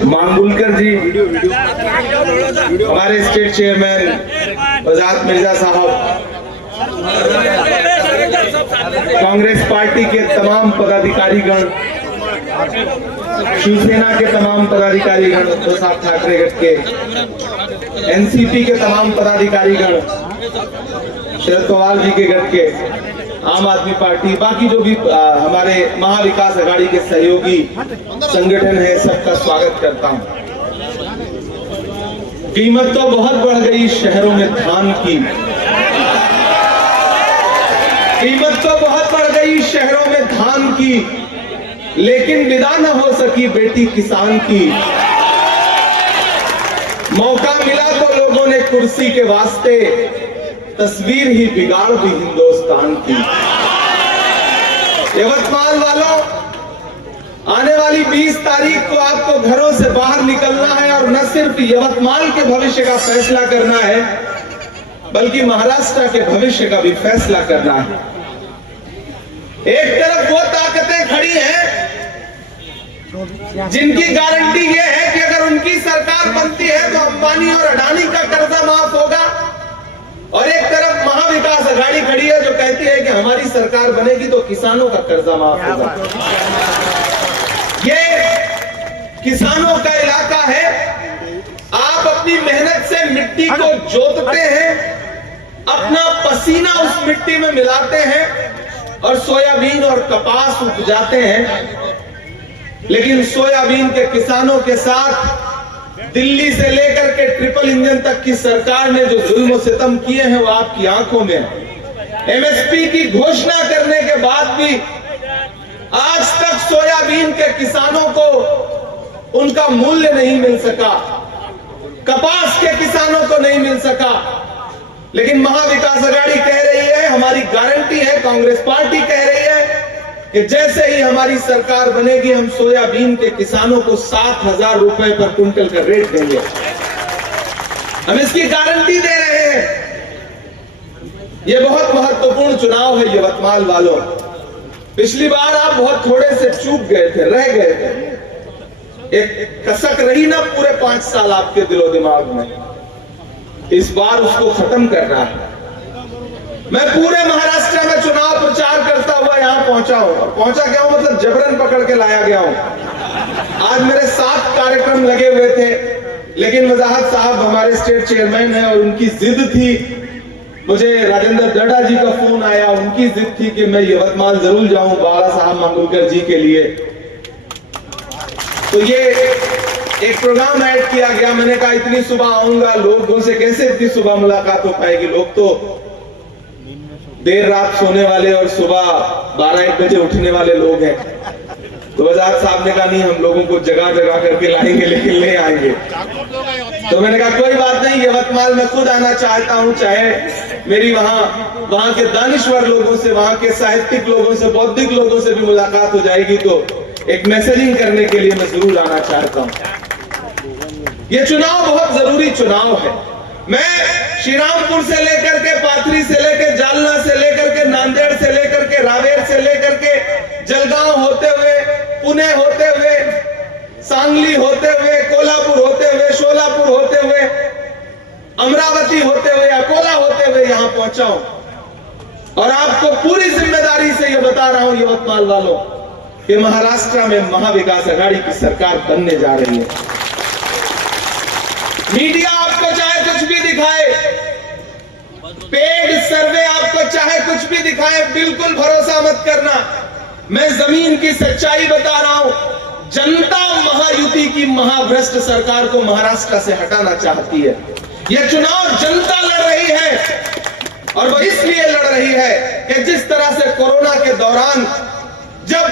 मांगुलकर जी, हमारे state chairman वजाहत मिर्जा साहब, Congress party के तमाम पदाधिकारीगण, शिवसेना के तमाम पदाधिकारीगण, उद्धव साहब ठाकरे गट के, एनसीपी के तमाम पदाधिकारीगण, शरद पवार जी के गट के, आम आदमी पार्टी, बाकी जो भी हमारे महाविकास अघाड़ी के सहयोगी संगठन है, सबका स्वागत करता हूं। कीमत तो बहुत बढ़ गई शहरों में धान की, कीमत तो बहुत बढ़ गई शहरों में धान की, लेकिन विदा न हो सकी बेटी किसान की। मौका मिला तो लोगों ने कुर्सी के वास्ते तस्वीर ही बिगाड़ दी हिंदुस्तान की। यवतमाल वालों, आने वाली 20 तारीख को आपको घरों से बाहर निकलना है और न सिर्फ यवतमाल के भविष्य का फैसला करना है, बल्कि महाराष्ट्र के भविष्य का भी फैसला करना है। एक तरफ वो ताकतें खड़ी हैं जिनकी गारंटी ये है कि अगर उनकी सरकार बनती है तो अंबानी और अडानी का कर्जा माफ होगा, और एक तरफ महाविकास अघाड़ी खड़ी है जो कहती है कि हमारी सरकार बनेगी तो किसानों का कर्जा माफ होगा। ये किसानों का इलाका है। आप अपनी मेहनत से मिट्टी को जोतते हैं, अपना पसीना उस मिट्टी में मिलाते हैं और सोयाबीन और कपास उपजाते हैं, लेकिन सोयाबीन के किसानों के साथ दिल्ली से लेकर के ट्रिपल इंजन तक की सरकार ने जो जुल्म सितम किए हैं वो आपकी आंखों में है। एमएसपी की घोषणा करने के बाद भी आज तक सोयाबीन के किसानों को उनका मूल्य नहीं मिल सका, कपास के किसानों को नहीं मिल सका। लेकिन महाविकास अघाड़ी कह रही है, हमारी गारंटी है, कांग्रेस पार्टी कह रही है कि जैसे ही हमारी सरकार बनेगी हम सोयाबीन के किसानों को 7,000 रुपए पर क्विंटल का रेट देंगे। हम इसकी गारंटी दे रहे हैं। यह बहुत महत्वपूर्ण चुनाव है यवतमाल वालों। पिछली बार आप बहुत थोड़े से चूक गए थे, रह गए थे, एक कसक रही ना पूरे 5 साल आपके दिलो दिमाग में। इस बार उसको खत्म करना है। मैं पूरे महाराष्ट्र में चुनाव प्रचार करता हुआ यहां पहुंचा हूं। पहुंचा क्या हूं मतलब जबरन पकड़ के लाया गया हूं। आज मेरे 7 कार्यक्रम लगे हुए थे, लेकिन वजाहत साहब हमारे स्टेट चेयरमैन हैं और उनकी जिद थी, मुझे राजेंद्र दड्डा जी का फोन आया, उनकी जिद थी कि मैं यवतमाल जरूर जाऊं बाला साहब मांगुलकर जी के लिए। तो ये एक प्रोग्राम ऐड किया गया। मैंने कहा इतनी सुबह आऊंगा, लोगों से कैसे इतनी सुबह मुलाकात हो पाएगी, लोग तो देर रात सोने वाले और सुबह 12-1 बजे उठने वाले लोग हैं। तो वजाहत साहब ने कहा नहीं, हम लोगों को जगह जगह करके लाएंगे, लेकिन ले आएंगे। तो मैंने कहा कोई बात नहीं, यवतमाल में खुद आना चाहता हूं, चाहे मेरी वहां के दानिश्वर लोगों से, वहां के साहित्यिक लोगों से, बौद्धिक लोगों से भी मुलाकात हो जाएगी, तो एक मैसेजिंग करने के लिए मैं जरूर आना चाहता हूं। ये चुनाव बहुत जरूरी चुनाव है। मैं श्रीरामपुर से लेकर के, पाथरी से लेकर, जालना से लेकर के, नांदेड़ से लेकर के, रावेर से लेकर के, जलगांव होते हुए, पुणे होते हुए, सांगली होते हुए, कोल्हापुर होते हुए, शोलापुर होते हुए, अमरावती होते हुए, अकोला होते हुए यहां पहुंचा हूं। और आपको पूरी जिम्मेदारी से यह बता रहा हूं यवतमाल वालों कि महाराष्ट्र में महाविकास अघाड़ी की सरकार बनने जा रही है। मीडिया आपको चाहे कुछ भी दिखाए, पेड सर्वे आपको चाहे कुछ भी दिखाए, बिल्कुल भरोसा मत करना। मैं जमीन की सच्चाई बता रहा हूं। जनता महायुति की महाभ्रष्ट सरकार को महाराष्ट्र से हटाना चाहती है। यह चुनाव जनता लड़ रही है, और वो इसलिए लड़ रही है कि जिस तरह से कोरोना के दौरान जब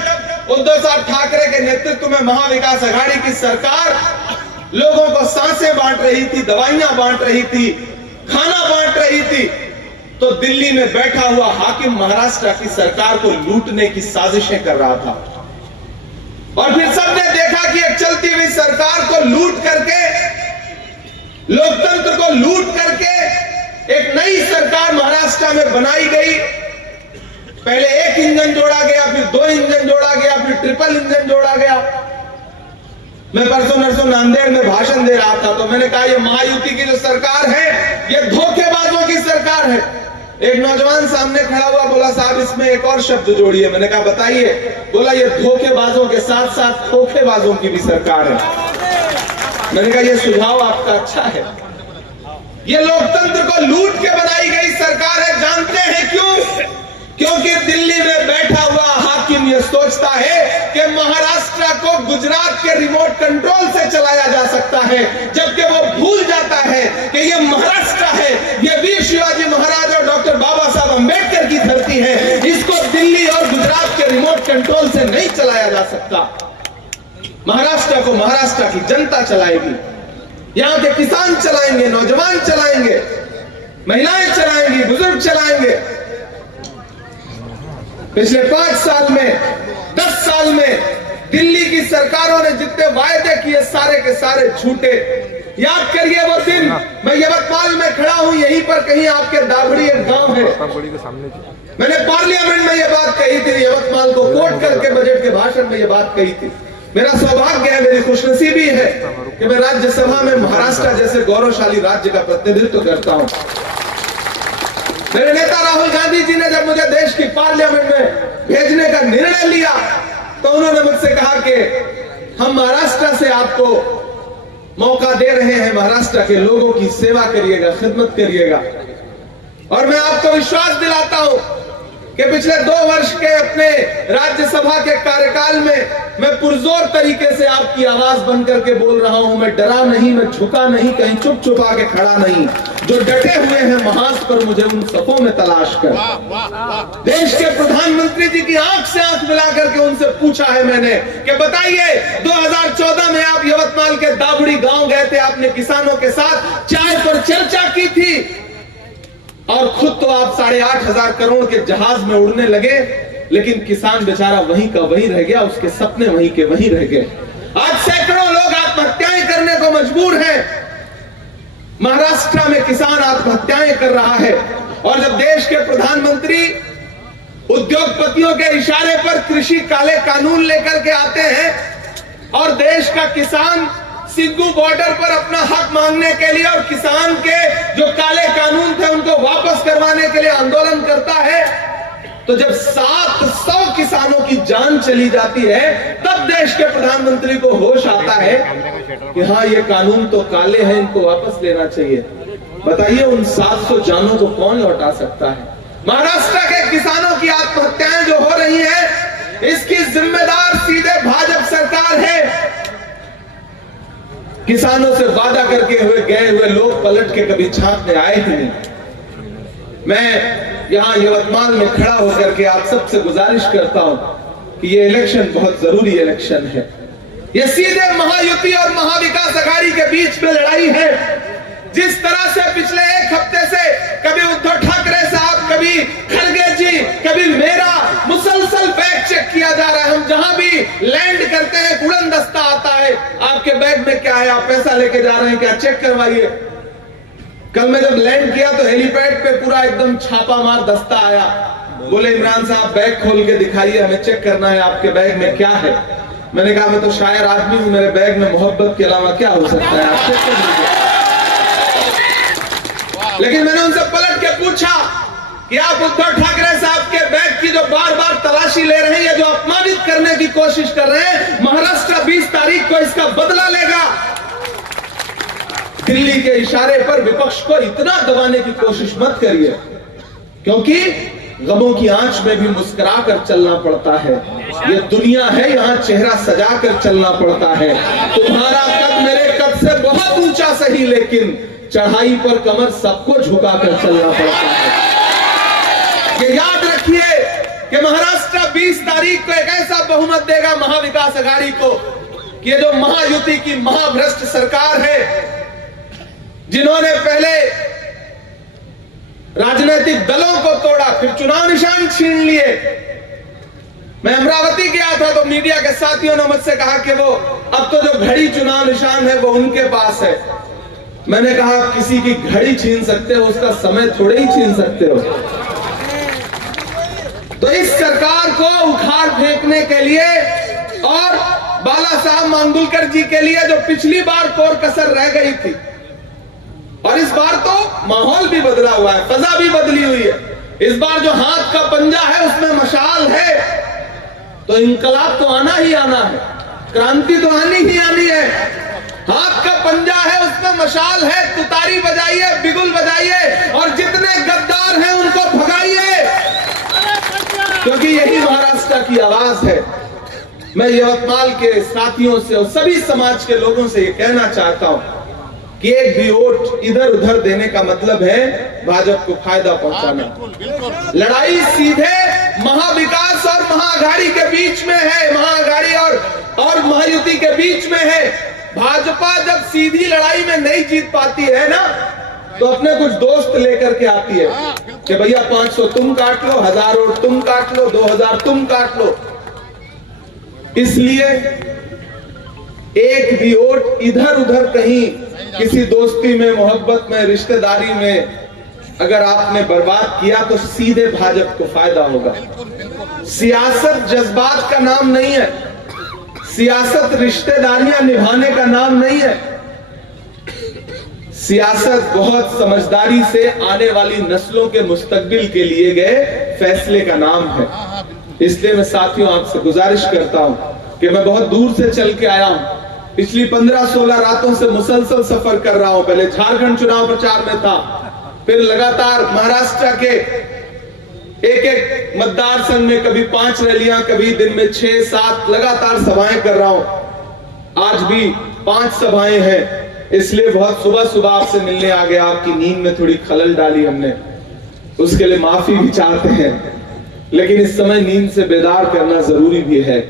उद्धव साहब ठाकरे के नेतृत्व में महाविकास अघाड़ी की सरकार लोगों को सांसें बांट रही थी, दवाइयां बांट रही थी, खाना बांट रही थी, तो दिल्ली में बैठा हुआ हाकिम महाराष्ट्र की सरकार को लूटने की साजिशें कर रहा था। और फिर सबने देखा कि एक चलती हुई सरकार को लूट करके, लोकतंत्र को लूट करके एक नई सरकार महाराष्ट्र में बनाई गई, पहले एक इंजन जोड़ा गया, फिर 2 इंजन जोड़ा गया, फिर ट्रिपल इंजन जोड़ा गया। मैं परसों नरसों नांदेड़ में भाषण दे रहा था तो मैंने कहा ये महायुति की जो सरकार है ये धोखेबाजों की सरकार है। एक नौजवान सामने खड़ा हुआ, बोला साहब इसमें एक और शब्द जोड़िए। मैंने कहा बताइए। बोला ये धोखेबाजों के साथ साथ धोखेबाजों की भी सरकार है। मैंने कहा ये सुझाव आपका अच्छा है। ये लोकतंत्र को लूट के बनाई गई सरकार है। जानते हैं क्यों? क्योंकि दिल्ली में बैठा हुआ हाकिम ये सोचता है कि महाराष्ट्र को गुजरात के रिमोट कंट्रोल से चलाया जा सकता है, जबकि वो भूल जाता है कि ये महाराष्ट्र है, ये वीर शिवाजी महाराज और डॉक्टर बाबा साहब अंबेडकर की धरती है। इसको दिल्ली और गुजरात के रिमोट कंट्रोल से नहीं चलाया जा सकता। महाराष्ट्र को महाराष्ट्र की जनता चलाएगी। यहां के किसान चलाएंगे, नौजवान चलाएंगे, महिलाएं चलाएंगी, बुजुर्ग चलाएंगे। पिछले 5 साल में, 10 साल में दिल्ली की सरकारों ने जितने वायदे किए सारे के सारे झूठे। याद करिए वो दिन, मैं यवतमाल में खड़ा हूं, यहीं पर कहीं आपके दाभड़ी एक गांव है। मैंने पार्लियामेंट में ये बात कही थी, यवतमाल को कोट करके बजट के भाषण में ये बात कही थी। मेरा सौभाग्य है, मेरी खुशनसीबी है कि मैं राज्यसभा में महाराष्ट्र जैसे गौरवशाली राज्य का प्रतिनिधित्व करता हूं। मेरे नेता राहुल गांधी जी ने जब मुझे देश की पार्लियामेंट में भेजने का निर्णय लिया तो उन्होंने मुझसे कहा कि हम महाराष्ट्र से आपको मौका दे रहे हैं, महाराष्ट्र के लोगों की सेवा करिएगा, खिदमत करिएगा। और मैं आपको विश्वास दिलाता हूं कि पिछले 2 वर्ष के अपने राज्यसभा के कार्यकाल में मैं पुरजोर तरीके से आपकी आवाज बन करके बोल रहा हूं। मैं डरा नहीं, मैं झुका नहीं, कहीं चुप छुपा के खड़ा नहीं। जो डटे हुए हैं महाज पर मुझे उन सफों में तलाश कर। देश के प्रधानमंत्री जी की आंख से आंख मिला करके उनसे पूछा है मैंने कि बताइए 2014 में आप यवतमाल के दाभड़ी गांव गए थे, आपने किसानों के साथ चाय पर चर्चा की थी और खुद तो आप 8,500 करोड़ के जहाज में उड़ने लगे, लेकिन किसान बेचारा वहीं का वहीं रह गया, उसके सपने वहीं के वहीं रह गए। आज सैकड़ों लोग आत्महत्याएं करने को मजबूर हैं। महाराष्ट्र में किसान आत्महत्याएं कर रहा है और जब देश के प्रधानमंत्री उद्योगपतियों के इशारे पर कृषि काले कानून लेकर के आते हैं और देश का किसान सिग्गू बॉर्डर पर अपना हक मांगने के लिए और किसान के जो काले कानून थे उनको वापस करवाने के लिए आंदोलन करता है, तो जब 700 किसानों की जान चली जाती है तब देश के प्रधानमंत्री को होश आता है कि हाँ ये कानून तो काले हैं, इनको वापस लेना चाहिए। बताइए उन 700 जानों को कौन लौटा सकता है? महाराष्ट्र के किसानों की आत्महत्याएं जो हो रही है इसकी जिम्मेदार सीधे भाजपा सरकार है। किसानों से वादा करके गए हुए लोग पलट के कभी झांकने आए ही नहीं। मैं यहां यवतमाल में खड़ा होकर के आप सबसे गुजारिश करता हूं कि ये इलेक्शन बहुत जरूरी इलेक्शन है। ये सीधे महायुति और महाविकास अघाड़ी के बीच में लड़ाई है। जिस तरह से पिछले 1 हफ्ते से कभी उद्धव ठाकरे साहब, कभी खड़गे जी, कभी मेरा मुसलसल बैग चेक किया जा रहा है। हम जहां भी लैंड करते हैं उड़न दस्ता आता है, आपके बैग में क्या है, आप पैसा लेके जा रहे हैं क्या, चेक करवाइए। कल मैं जब लैंड किया तो हेलीपैड पे पूरा एकदम छापामार दस्ता आया। बोले इमरान साहब बैग खोल के दिखाइए, हमें चेक करना है आपके बैग में क्या है। मैंने कहा मैं तो शायर आदमी हूं, मेरे बैग में मोहब्बत के अलावा क्या हो सकता है, आप चेक कर लीजिए। लेकिन मैंने उनसे पलट के पूछा कि आप उद्धव ठाकरे साहब के बैग की जो बार बार तलाशी ले रहे हैं, जो अपमानित करने की कोशिश कर रहे हैं, महाराष्ट्र 20 तारीख को इसका बदला लेगा। दिल्ली के इशारे पर विपक्ष को इतना दबाने की कोशिश मत करिए, क्योंकि गमों की आंच में भी मुस्कुरा कर चलना पड़ता है। ये दुनिया है, यहाँ चेहरा सजा कर चलना पड़ता है। तुम्हारा कद मेरे कद से बहुत ऊंचा सही, लेकिन चढ़ाई पर कमर सबको झुका कर चलना पड़ता है। ये याद रखिए कि महाराष्ट्र 20 तारीख को एक ऐसा बहुमत देगा महाविकास अघाड़ी को कि ये जो महायुति की महाभ्रष्ट सरकार है, जिन्होंने पहले राजनीतिक दलों को तोड़ा, फिर चुनाव निशान छीन लिए। मैं अमरावती गया था तो मीडिया के साथियों ने मुझसे कहा कि वो अब तो जो घड़ी चुनाव निशान है वो उनके पास है। मैंने कहा किसी की घड़ी छीन सकते हो, उसका समय थोड़े ही छीन सकते हो। तो इस सरकार को उखाड़ फेंकने के लिए और बाला साहब मांगुलकर जी के लिए जो पिछली बार कोर कसर रह गई थी, और इस बार तो माहौल भी बदला हुआ है, फजा भी बदली हुई है। इस बार जो हाथ का पंजा है उसमें मशाल है, तो इंकलाब तो आना ही आना है, क्रांति तो आनी ही आनी है। हाथ का पंजा है, उसमें मशाल है, तुतारी बजाइए, बिगुल बजाइए और जितने गद्दार हैं उनको भगाइए, क्योंकि यही महाराष्ट्र की आवाज है। मैं यवतमाल के साथियों से और सभी समाज के लोगों से ये कहना चाहता हूं कि एक भी वोट इधर उधर देने का मतलब है भाजपा को फायदा पहुंचाना। लड़ाई सीधे महाविकास और महाआघाड़ी के बीच में है, महाआघाड़ी और महायुति के बीच में है। भाजपा जब सीधी लड़ाई में नहीं जीत पाती है ना, तो अपने कुछ दोस्त लेकर के आती है कि भैया 500 तुम काट लो, 1000 वोट तुम काट लो, 2000 तुम काट लो। इसलिए एक भी वोट इधर उधर कहीं किसी दोस्ती में, मोहब्बत में, रिश्तेदारी में अगर आपने बर्बाद किया तो सीधे भाजपा को फायदा होगा। सियासत जज्बात का नाम नहीं है, सियासत रिश्तेदारियां निभाने का नाम नहीं है। सियासत बहुत समझदारी से आने वाली नस्लों के मुस्तकबिल के लिए गए फैसले का नाम है। इसलिए मैं साथियों आपसे गुजारिश करता हूं कि मैं बहुत दूर से चल के आया हूं, पिछली 15-16 रातों से मुसलसल सफर कर रहा हूं। पहले झारखंड चुनाव प्रचार में था, फिर लगातार महाराष्ट्र के एक मतदार संघ में कभी 5 रैलियां, कभी दिन में 6-7 लगातार सभाएं कर रहा हूं। आज भी 5 सभाएं हैं, इसलिए बहुत सुबह सुबह आपसे मिलने आ गया। आपकी नींद में थोड़ी खलल डाली हमने, उसके लिए माफी भी चाहते हैं, लेकिन इस समय नींद से बेदार करना जरूरी भी है,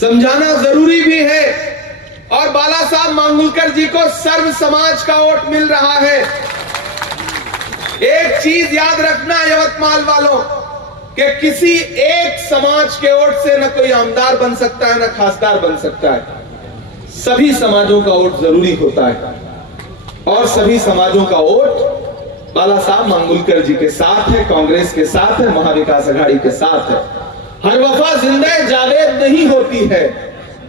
समझाना जरूरी भी है। और बाला साहब मांगुलकर जी को सर्व समाज का वोट मिल रहा है। एक चीज याद रखना यवतमाल वालों, कि किसी एक समाज के वोट से न कोई आमदार बन सकता है, न खासदार बन सकता है। सभी समाजों का वोट जरूरी होता है, और सभी समाजों का वोट बाला साहब मांगुलकर जी के साथ है, कांग्रेस के साथ है, महाविकास आघाड़ी के साथ है। हर वफा जिंदा जावेद नहीं होती है,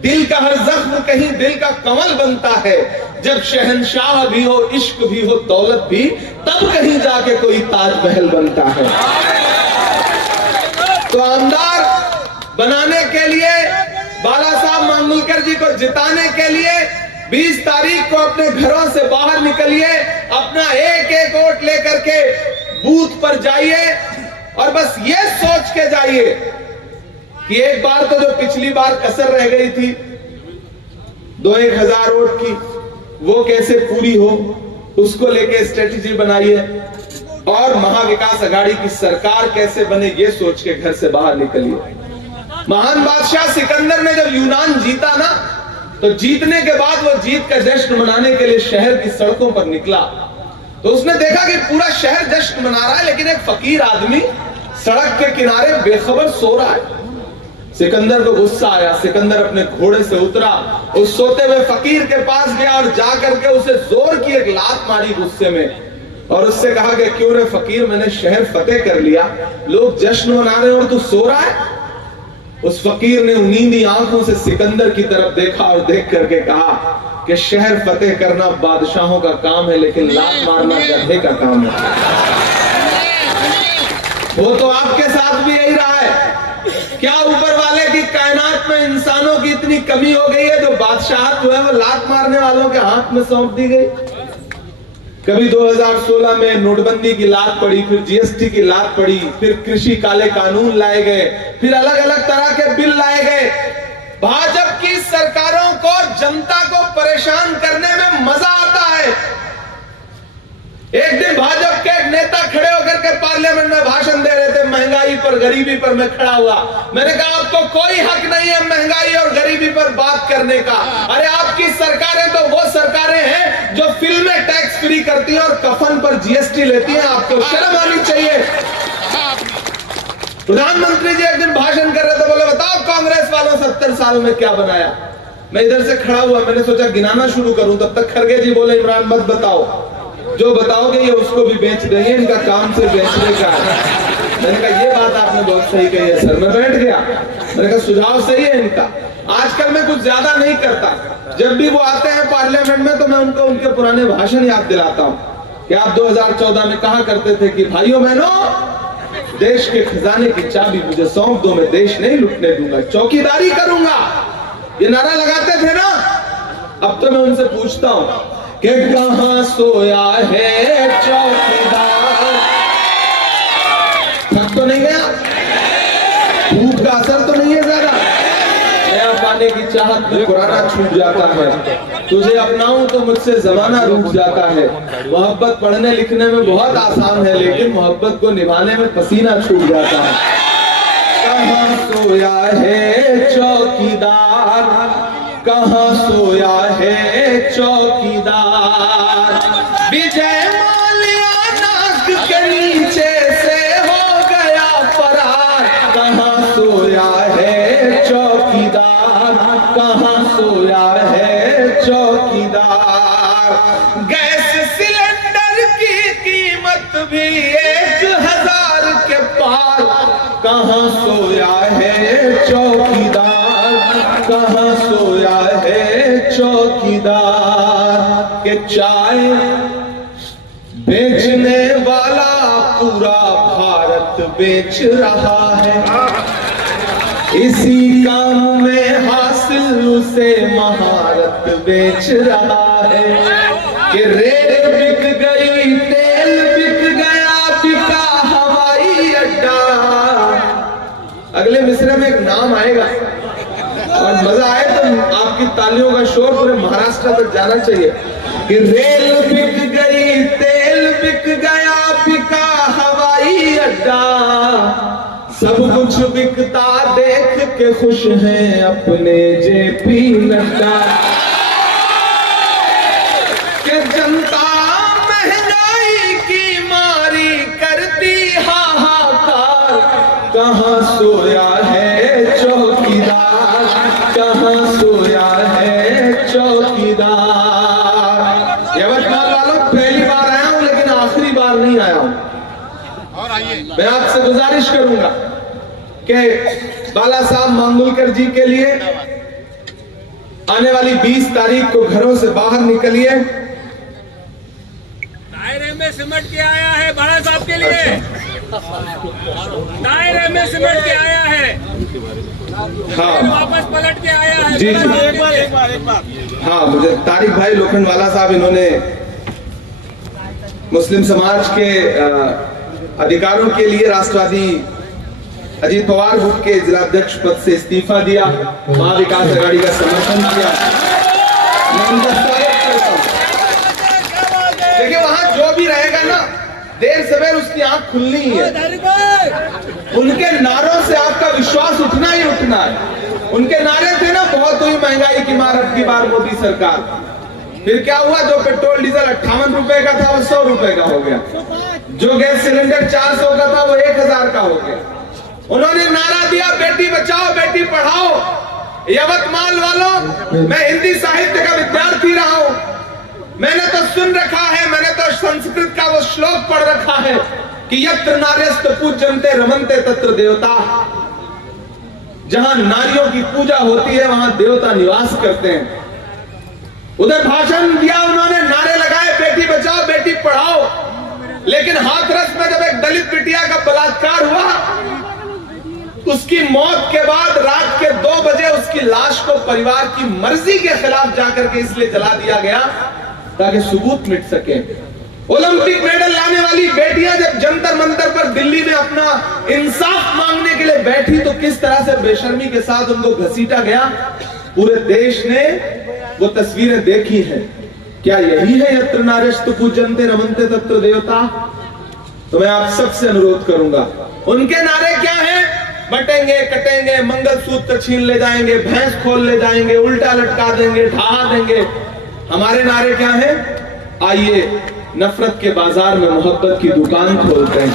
दिल का हर जख्म कहीं दिल का कमल बनता है। जब शहंशाह भी हो, इश्क भी हो, दौलत भी, तब कहीं जाके कोई ताजमहल बनता है। तो आमदार बनाने के लिए, बाला साहब मांगुलकर जी को जिताने के लिए 20 तारीख को अपने घरों से बाहर निकलिए, अपना एक एक वोट लेकर के बूथ पर जाइए, और बस ये सोच के जाइए कि एक बार तो जो पिछली बार कसर रह गई थी 2-1000 वोट की, वो कैसे पूरी हो, उसको लेके स्ट्रेटेजी बनाइए, और महाविकास आघाड़ी की सरकार कैसे बने ये सोच के घर से बाहर निकलिए। महान बादशाह सिकंदर ने जब यूनान जीता ना, तो जीतने के बाद वो जीत का जश्न मनाने के लिए शहर की सड़कों पर निकला, तो उसने देखा कि पूरा शहर जश्न मना रहा है, लेकिन एक फकीर आदमी सड़क के किनारे बेखबर सो रहा है। सिकंदर को गुस्सा आया, सिकंदर अपने घोड़े से उतरा, उस सोते हुए फकीर के पास गया और जाकर के उसे जोर की एक लात मारी गुस्से में, और उससे कहा कि क्यों रे फकीर, मैंने शहर फतेह कर लिया, लोग जश्न मना रहे हैं और तू सो रहा है। उस फकीर ने नींदी आंखों से सिकंदर की तरफ देखा और देख करके कहा कि शहर फतेह करना बादशाहों का काम है, लेकिन लात मारना गधे का काम है। वो तो आपके साथ भी यही रहा है। क्या ऊपर वाले की कायनात में इंसानों की इतनी कमी हो गई है जो बादशाहत जो है वो लात मारने वालों के हाथ में सौंप दी गई। कभी 2016 में नोटबंदी की लात पड़ी, फिर जीएसटी की लात पड़ी, फिर कृषि काले कानून लाए गए, फिर अलग अलग तरह के बिल लाए गए। भाजपा की सरकारों को जनता को परेशान करने में मजा आता है। एक दिन भाजपा के एक नेता खड़े होकर के पार्लियामेंट में भाषण दे रहे थे, महंगाई पर, गरीबी पर। मैं खड़ा हुआ, मैंने कहा आपको कोई हक नहीं है महंगाई और गरीबी पर बात करने का। अरे आपकी सरकारें तो वो सरकारें हैं जो फिल्में टैक्स फ्री करती हैं और कफन पर जीएसटी लेती हैं। आपको शर्म आनी चाहिए। प्रधानमंत्री जी एक दिन भाषण कर रहे थे, बोले बताओ कांग्रेस वालों 70 साल में क्या बनाया। मैं इधर से खड़ा हुआ, मैंने सोचा गिनाना शुरू करूं, तब तक खड़गे जी बोले इमरान मत बताओ, जो बताओगे ये उसको भी बेच देंगे, इनका काम से बेचने का है। मैंने कहा ये बात आपने आपने बहुत सही कही है सर। मैं बैठ गया, मैंने कहा सुझाव सही है इनका। आजकल मैं कुछ ज्यादा नहीं करता, जब भी वो आते हैं पार्लियामेंट में तो मैं उनको उनके पुराने भाषण याद दिलाता हूँ कि आप 2014 में कहा करते थे कि भाइयों बहनों, देश के खजाने की चाबी मुझे सौंप दो, मैं देश नहीं लुटने दूंगा, चौकीदारी करूंगा। ये नारा लगाते थे ना। अब तो मैं उनसे पूछता हूं कि कहां सोया है चौकीदार? थक तो नहीं गया? भूख का असर तो नहीं है ज्यादा? नया पाने की चाहत में पुराना छूट जाता है, तुझे अपनाऊं तो मुझसे जमाना रुक जाता है। मोहब्बत पढ़ने लिखने में बहुत आसान है, लेकिन मोहब्बत को निभाने में पसीना छूट जाता है। कहां सोया है चौकीदार, कहां सोया है चौकीदार? विजय माल्या नाक के नीचे से हो गया फरार। कहां सोया है चौकीदार, कहां सोया है चौकीदार? गैस सिलेंडर की कीमत भी 1000 के पार। कहां सोया है चौकीदार, कहां सोया है चौकीदार? के चाय बेचने वाला पूरा भारत बेच रहा है, इसी काम में हासिल उसे महारत बेच रहा है। कि रेल बिक गई, तेल बिक गया, बिका हवाई अड्डा। अगले मिसरे में एक नाम आएगा और मजा आए तो आपकी तालियों का शोर पूरे महाराष्ट्र तक जाना चाहिए कि रेल बिक गई, तेल बिक गया, बिका हवाई अड्डा। सब कुछ बिकता देख के खुश हैं अपने जेपी नड्डा। कि जनता महंगाई की मारी करती हाहाकार। कहां सोया है चौकीदार, कहां सोया है चौकीदार? यवतमाल वालों, पहली बार आया हूं लेकिन आखिरी बार नहीं आया हूं। मैं आपसे गुजारिश करूंगा कि बाला साहब मांगुलकर जी के लिए आने वाली 20 तारीख को घरों से बाहर निकलिए। दायरे में सिमट के आया है बाला साहब के लिए, दायरे में सिमट के आया है। हाँ, वापस पलट के आया है। जी एक बार। हाँ, मुझे तारिक भाई लोखंडवाला साहब, इन्होंने मुस्लिम समाज के अधिकारों के लिए राष्ट्रवादी अजीत पवार ग्रुप के जिलाध्यक्ष पद से इस्तीफा दिया, महाविकास आघाड़ी का समर्थन किया। मैं उनका स्वागत करता हूं। देखिए, वहां जो भी रहेगा ना, देर सवेर उसकी आंख खुलनी ही है। उनके नारों से आपका विश्वास उठना ही उठना है। उनके नारे थे ना, बहुत हुई महंगाई की मार अब की बार मोदी सरकार। फिर क्या हुआ? जो पेट्रोल डीजल 58 रुपए का था वो 100 रुपए का हो गया, जो गैस सिलेंडर 400 का था वो 1000 का हो गया। उन्होंने नारा दिया बेटी बचाओ बेटी पढ़ाओ। यवतमाल वालों, मैं हिंदी साहित्य का विद्यार्थी रहा हूं, मैंने तो सुन रखा है, मैंने तो संस्कृत का वो श्लोक पढ़ रखा है कि यत्र नार्यस्त पूज्यन्ते रमन्ते तत्र देवता। जहां नारियों की पूजा होती है वहां देवता निवास करते हैं। उधर भाषण दिया उन्होंने, नारे लगाए बेटी बचाओ बेटी पढ़ाओ, लेकिन हाथरस में जब एक दलित बिटिया का बलात्कार हुआ, उसकी मौत के बाद रात के 2 बजे उसकी लाश को परिवार की मर्जी के खिलाफ जाकर के इसलिए जला दिया गया ताकि सबूत मिट सके। ओलंपिक मेडल लाने वाली बेटियां जब जंतर मंतर पर दिल्ली में अपना इंसाफ मांगने के लिए बैठी तो किस तरह से बेशर्मी के साथ उनको घसीटा गया। पूरे देश ने वो तस्वीरें देखी हैं। क्या यही है यत्र नार्यस्त पूज्यन्ते रमन्ते तत्र देवता? तो मैं आप सबसे अनुरोध करूंगा, उनके नारे क्या हैं? बटेंगे कटेंगे, मंगलसूत्र छीन ले जाएंगे, भैंस खोल ले जाएंगे, उल्टा लटका देंगे, ढहा देंगे। हमारे नारे क्या हैं? आइए नफरत के बाजार में मोहब्बत की दुकान खोलते हैं।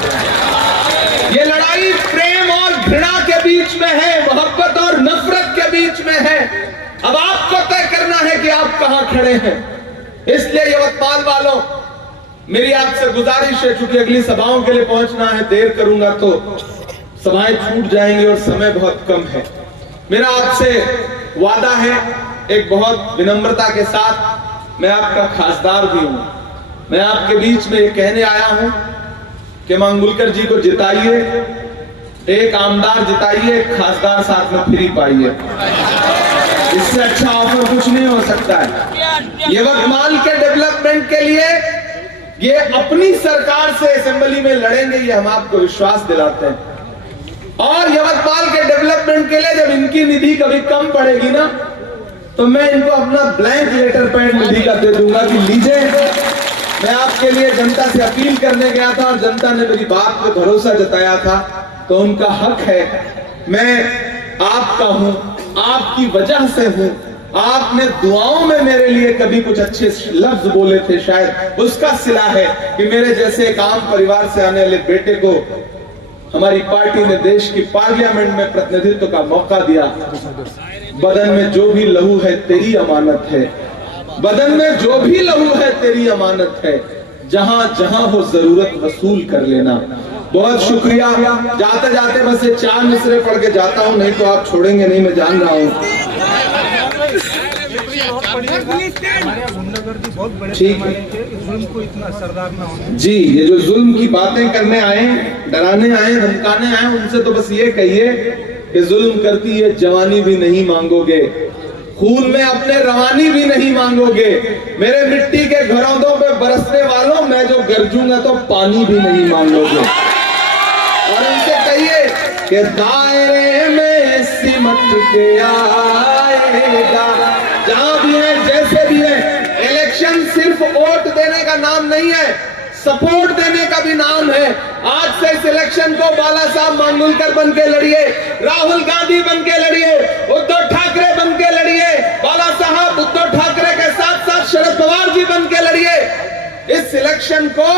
ये लड़ाई प्रेम और घृणा के बीच में है, मोहब्बत और नफरत के बीच में है। अब आपको तय करना है कि आप कहां खड़े हैं। इसलिए यवतमाल वालों, मेरी आपसे गुजारिश है, चूंकि अगली सभाओं के लिए पहुंचना है, देर करूंगा तो सभाएं छूट जाएंगी और समय बहुत कम है। मेरा आपसे वादा है, एक बहुत विनम्रता के साथ, मैं आपका खासदार भी हूं। मैं आपके बीच में ये कहने आया हूं कि मांगुलकर जी को जिताइए, एक आमदार जिताइए, एक खासदार साथ में फ्री पाइए। इससे अच्छा ऑफर कुछ नहीं हो सकता है। यवतमाल के डेवलपमेंट के लिए ये अपनी सरकार से असेंबली में लड़ेंगे, ये हम आपको विश्वास दिलाते हैं। और यवतमाल के डेवलपमेंट के लिए जब इनकी निधि कभी कम पड़ेगी ना, तो मैं इनको अपना ब्लैंक लेटर पैड निधि का दे दूंगा कि लीजिए। मैं आपके लिए जनता से अपील करने गया था और जनता ने मेरी बात पे भरोसा जताया था, तो उनका हक है। मैं आपका हूं, आपकी वजह से हूं। आपने दुआओं में मेरे लिए कभी कुछ अच्छे लफ्ज बोले थे, शायद उसका सिला है कि मेरे जैसे एक आम परिवार से आने वाले बेटे को हमारी पार्टी ने देश की पार्लियामेंट में प्रतिनिधित्व का मौका दिया। बदन में जो भी लहू है तेरी अमानत है, बदन में जो भी लहू है तेरी अमानत है, जहां जहां हो जरूरत वसूल कर लेना। बहुत शुक्रिया। जाते जाते बस ये 4 मिसरे पढ़ के जाता हूं, नहीं तो आप छोड़ेंगे नहीं, मैं जान रहा हूं। ठीक है जी, ये जो जुल्म की बातें करने आए, डराने आए, धमकाने आए, उनसे तो बस ये कहिए कि जुल्म करती है जवानी भी नहीं मांगोगे, खून में अपने रवानी भी नहीं मांगोगे। मेरे मिट्टी के घरौंदों पे बरसने वालों, मैं जो गरजूंगा तो पानी भी नहीं मांगोगे। और उनसे कहिए कि दायरे में सिमट के आएगा, जहां भी है, जैसे भी है। इलेक्शन सिर्फ वोट देने का नाम नहीं है, सपोर्ट देने का भी नाम है। आज से इस इलेक्शन को बाला साहब मांगुलकर बन के लड़िए, राहुल गांधी बन के लड़िए, उद्धव ठाकरे बन के लड़िए, बाला साहब उद्धव ठाकरे के साथ साथ शरद पवार जी बन के लड़िए। इस इलेक्शन को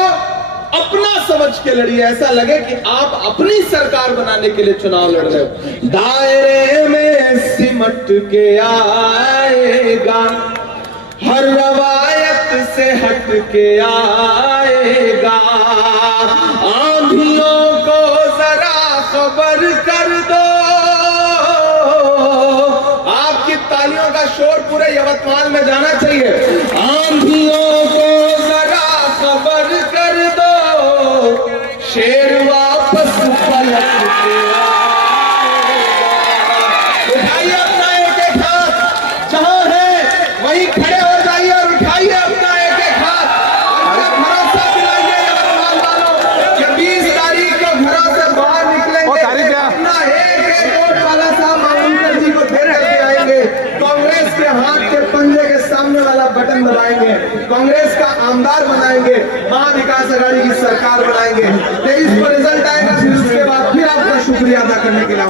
अपना समझ के लड़िए, ऐसा लगे कि आप अपनी सरकार बनाने के लिए चुनाव लड़ रहे हो। दायरे में सिमट के आएगा, हर रवायत से हट के आएगा, आंधियों को जरा खबर कर दो। आपकी तालियों का शोर पूरे यवतमाल में जाना चाहिए। आंधियों को जरा खबर कर दो, शेर वापस पलट के आएगा। उठाइए अपना एक एक हाथ, जहां है वहीं खड़े हो जाइए और उठाइए अपना एक एक हाथ। भरोसा दिलाइए यवतमाल वालों कि 20 तारीख को घरों से बाहर निकलेंगे, अपना एक एक वोट बाला साहब मांगुलकर जी को दे करके आएंगे। कांग्रेस के हाथ के पंजे के सामने वाला बटन दबाएंगे, कांग्रेस का आमदार बनाएंगे, महाविकास आघाड़ी की सरकार बनाएंगे। 23 को रिजल्ट आएगा, फिर उसके बाद फिर आपका शुक्रिया अदा करने के लिए